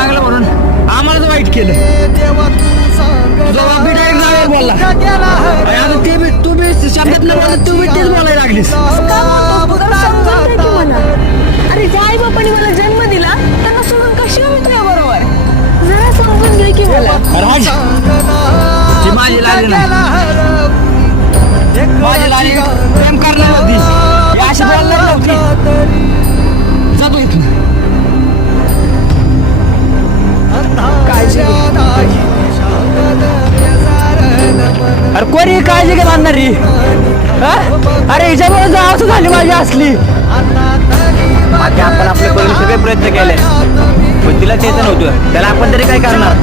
चांगलं म्हणून आम्हालाच वाईट केलं. तुझा बाप बी डायरेक्ट नावावर बोलला. आणि आता ते बी तू बी शब्दात न बोलत तू बी तेच बोलायला लागलीस. अरे ज्या आई बापाने मला जन्म दिला त्यांना सोडून कशी मी तुझ्या बरोबर. जरा समजून घे की मला. राज ती माझी लाली नाही, माझी लाली प्रेम करणार होती. ही अशी बोलणार नव्हती. जातो इथून. अरे कोणी काळजी घेत आणणारी. अरे हिच्यामुळे जावं झाली माझी असली. आपण आपले सगळे प्रयत्न केले पण तिला तेच नव्हतं. त्याला आपण तरी काय करणार.